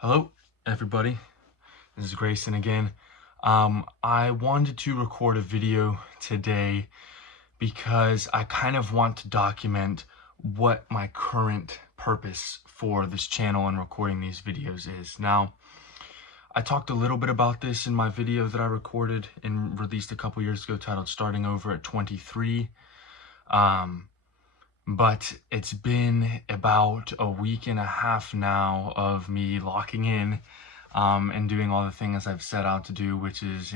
Hello, everybody. This is Grayson again. I wanted to record a video today because I kind of want to document what my current purpose for this channel and recording these videos is. Now, I talked a little bit about this in my video that I recorded and released a couple years ago titled Starting Over at 23. But it's been about a week and a half now of me locking in and doing all the things I've set out to do, which is,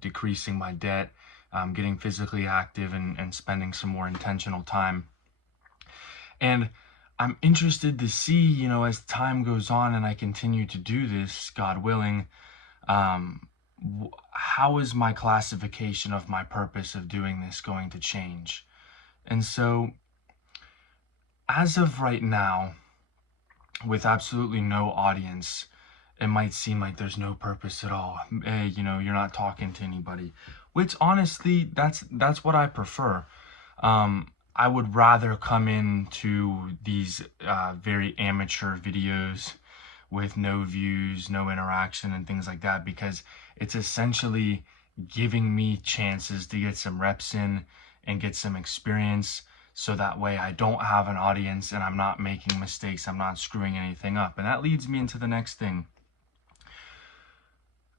decreasing my debt, getting physically active and spending some more intentional time. And I'm interested to see, as time goes on and I continue to do this, God willing, how is my classification of my purpose of doing this going to change? And so, as of right now, with absolutely no audience, it might seem like there's no purpose at all. Hey, you're not talking to anybody, which honestly, that's what I prefer. I would rather come into these very amateur videos with no views, no interaction, and things like that, because it's essentially giving me chances to get some reps in and get some experience, so that way I don't have an audience and I'm not making mistakes, I'm not screwing anything up. And that leads me into the next thing.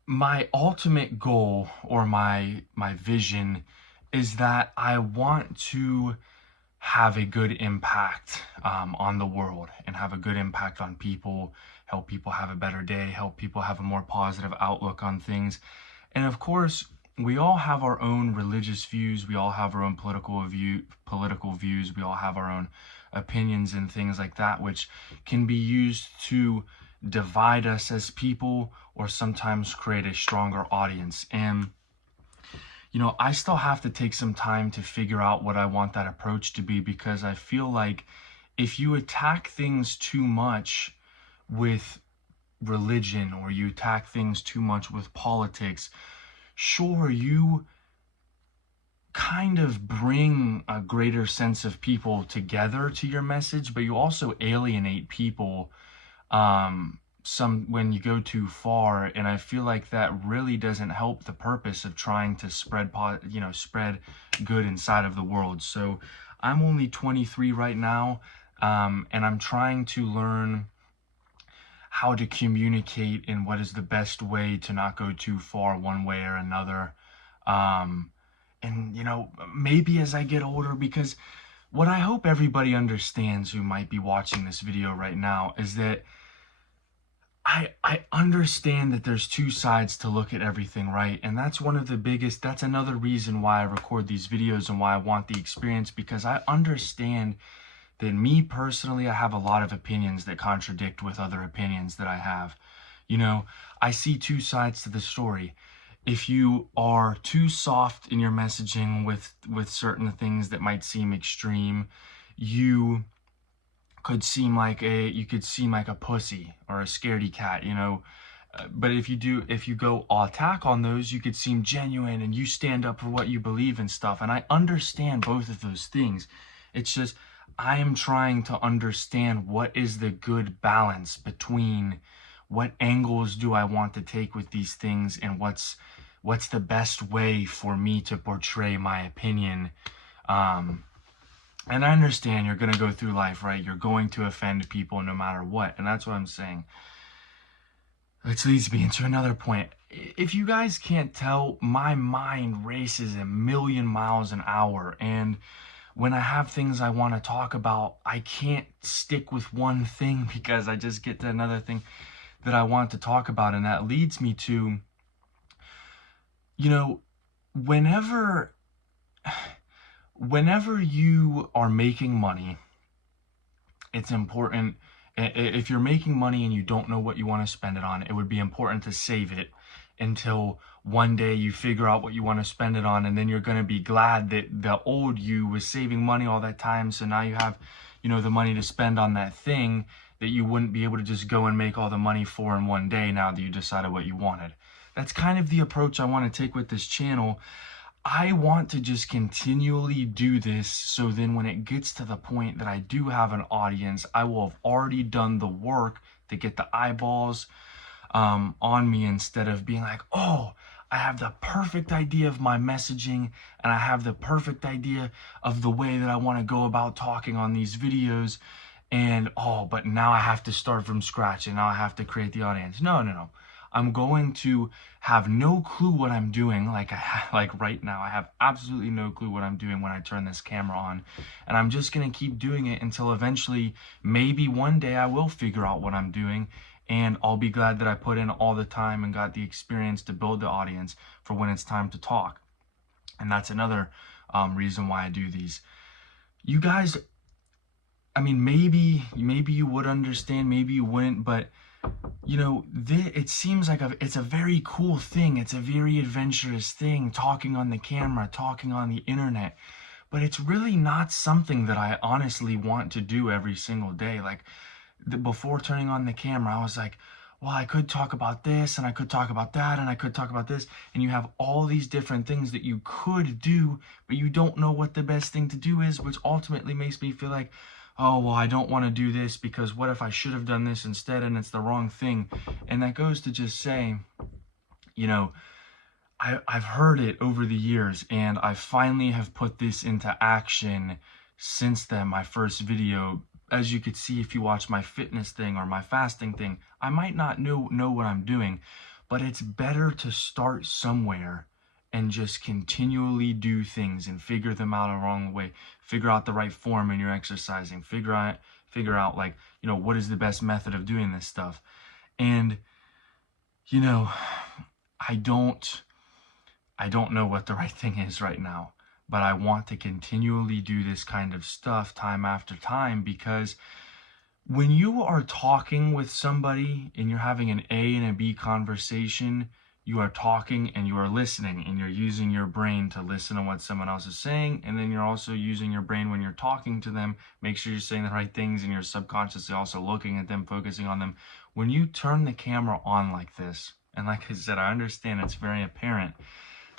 My ultimate goal, or my vision, is that I want to have a good impact on the world and have a good impact on people, help people have a better day, help people have a more positive outlook on things. And of course, we all have our own religious views, we all have our own political views, we all have our own opinions and things like that, which can be used to divide us as people or sometimes create a stronger audience. And I still have to take some time to figure out what I want that approach to be, because I feel like if you attack things too much with religion, or you attack things too much with politics, sure, you kind of bring a greater sense of people together to your message, but you also alienate people when you go too far. And I feel like that really doesn't help the purpose of trying to spread good inside of the world. So I'm only 23 right now, and I'm trying to learn how to communicate in what is the best way to not go too far one way or another. And maybe as I get older, because what I hope everybody understands who might be watching this video right now is that I understand that there's two sides to look at everything, right? And that's another reason why I record these videos and why I want the experience, because I understand that me personally, I have a lot of opinions that contradict with other opinions that I have. I see two sides to the story. If you are too soft in your messaging with certain things that might seem extreme, you could seem like a pussy or a scaredy cat, but if you go attack on those, you could seem genuine and you stand up for what you believe and stuff. And I understand both of those things. It's just I am trying to understand what is the good balance between what angles do I want to take with these things, and what's the best way for me to portray my opinion. And I understand you're going to go through life, right? You're going to offend people no matter what. And that's what I'm saying. Which leads me into another point. If you guys can't tell, my mind races a million miles an hour. And when I have things I want to talk about, I can't stick with one thing because I just get to another thing that I want to talk about. And that leads me to, whenever you are making money, it's important. If you're making money and you don't know what you want to spend it on, it would be important to save it until one day you figure out what you want to spend it on, and then you're going to be glad that the old you was saving money all that time, so now you have the money to spend on that thing that you wouldn't be able to just go and make all the money for in one day now that you decided what you wanted. That's kind of the approach I want to take with this channel. I want to just continually do this, so then when it gets to the point that I do have an audience, I will have already done the work to get the eyeballs on me, instead of being like, oh, I have the perfect idea of my messaging, and I have the perfect idea of the way that I want to go about talking on these videos, and oh, but now I have to start from scratch, and now I have to create the audience. No, no, no. I'm going to have no clue what I'm doing. Like right now, I have absolutely no clue what I'm doing when I turn this camera on, and I'm just gonna keep doing it until eventually, maybe one day, I will figure out what I'm doing, and I'll be glad that I put in all the time and got the experience to build the audience for when it's time to talk. And that's another reason why I do these. You guys, I mean, maybe you would understand, maybe you wouldn't, but you know, it seems like it's a very cool thing. It's a very adventurous thing, talking on the camera, talking on the internet. But it's really not something that I honestly want to do every single day. Like, before turning on the camera, I was like, well, I could talk about this, and I could talk about that, and I could talk about this. And you have all these different things that you could do, but you don't know what the best thing to do is, which ultimately makes me feel like, oh, well, I don't want to do this because what if I should have done this instead and it's the wrong thing? And that goes to just say, you know, I've heard it over the years, and I finally have put this into action since then, my first video. As you could see, if you watch my fitness thing or my fasting thing, I might not know what I'm doing, but it's better to start somewhere and just continually do things and figure them out along the way. Figure out the right form in your exercising. Figure out like, you know, what is the best method of doing this stuff. And, you know, I don't know what the right thing is right now, but I want to continually do this kind of stuff time after time, because when you are talking with somebody and you're having an A and a B conversation, you are talking and you are listening, and you're using your brain to listen to what someone else is saying, and then you're also using your brain when you're talking to them. Make sure you're saying the right things, and you're subconsciously also looking at them, focusing on them. When you turn the camera on like this, and like I said, I understand it's very apparent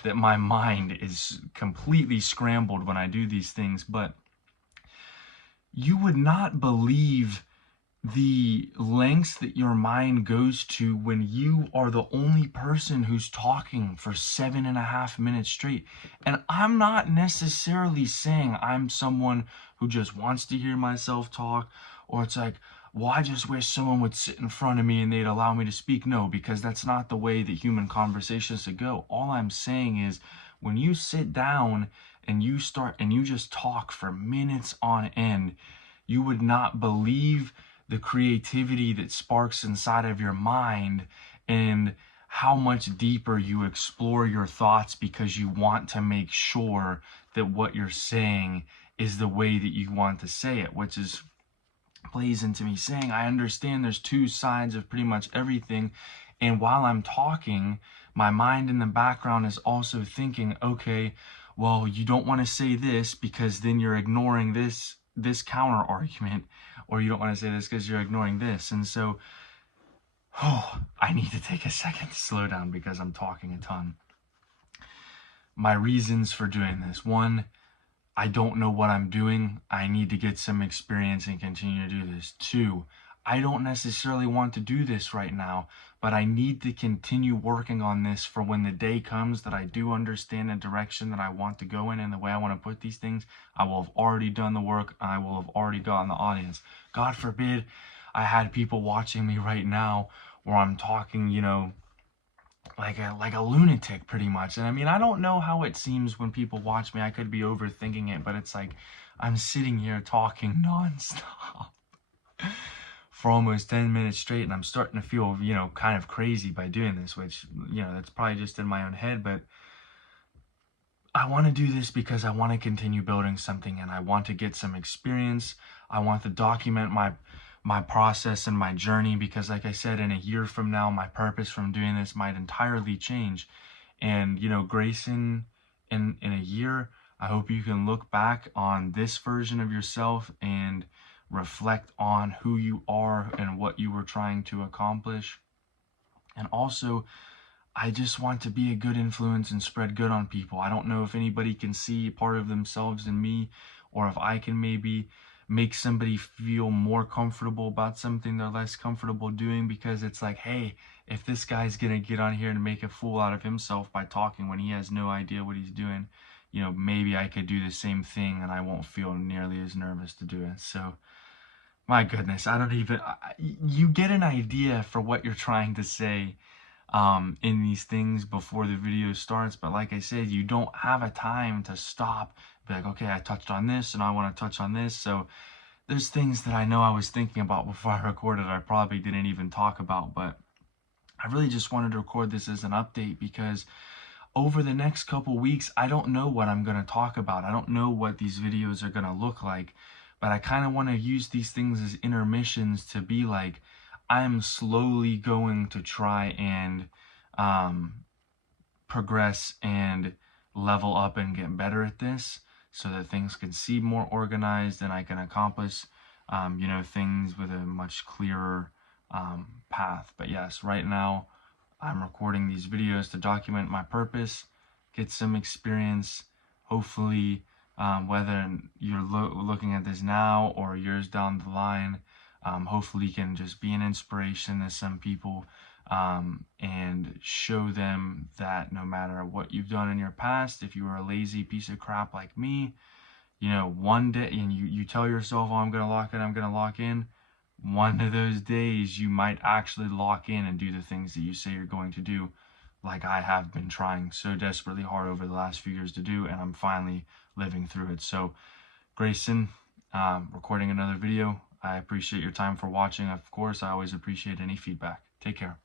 that my mind is completely scrambled when I do these things, but you would not believe the lengths that your mind goes to when you are the only person who's talking for 7.5 minutes straight. And I'm not necessarily saying I'm someone who just wants to hear myself talk, or it's like, well, I just wish someone would sit in front of me and they'd allow me to speak. No, because that's not the way that human conversations should go. All I'm saying is, when you sit down and you start and you just talk for minutes on end, you would not believe the creativity that sparks inside of your mind, and how much deeper you explore your thoughts because you want to make sure that what you're saying is the way that you want to say it, which is plays into me saying, I understand there's two sides of pretty much everything. And while I'm talking, my mind in the background is also thinking, okay, well, you don't want to say this because then you're ignoring this counter argument, or you don't want to say this because you're ignoring this. And so, I need to take a second to slow down because I'm talking a ton. My reasons for doing this: one, I don't know what I'm doing. I need to get some experience and continue to do this. Two, I don't necessarily want to do this right now, but I need to continue working on this for when the day comes that I do understand the direction that I want to go in and the way I want to put these things. I will have already done the work. I will have already gotten the audience. God forbid I had people watching me right now where I'm talking, you know, like a lunatic pretty much. And I mean, I don't know how it seems when people watch me. I could be overthinking it, but it's like I'm sitting here talking nonstop for almost 10 minutes straight, and I'm starting to feel, you know, kind of crazy by doing this, which, you know, that's probably just in my own head. But I want to do this because I want to continue building something, and I want to get some experience. I want to document my process and my journey, because like I said, in a year from now, my purpose from doing this might entirely change. And, you know, Grayson, in a year, I hope you can look back on this version of yourself and reflect on who you are and what you were trying to accomplish. And also, I just want to be a good influence and spread good on people. I don't know if anybody can see part of themselves in me, or if I can maybe make somebody feel more comfortable about something they're less comfortable doing, because it's like, hey, if this guy's gonna get on here and make a fool out of himself by talking when he has no idea what he's doing, you know, maybe I could do the same thing and I won't feel nearly as nervous to do it. So my goodness, I don't even, you get an idea for what you're trying to say in these things before the video starts. But like I said, you don't have a time to stop, be like, okay, I touched on this and I want to touch on this. So there's things that I know I was thinking about before I recorded I probably didn't even talk about, but I really just wanted to record this as an update, because over the next couple weeks, I don't know what I'm going to talk about. I don't know what these videos are going to look like, but I kind of want to use these things as intermissions to be like, I'm slowly going to try and progress and level up and get better at this, so that things can seem more organized and I can accomplish, you know, things with a much clearer path. But yes, right now I'm recording these videos to document my purpose, get some experience, hopefully, whether you're looking at this now or years down the line, hopefully can just be an inspiration to some people, and show them that no matter what you've done in your past, if you were a lazy piece of crap like me, you know, one day, and you tell yourself, oh, I'm going to lock in, I'm going to lock in, one of those days you might actually lock in and do the things that you say you're going to do, like I have been trying so desperately hard over the last few years to do, and I'm finally living through it. So Grayson, recording another video. I appreciate your time for watching. Of course, I always appreciate any feedback. Take care.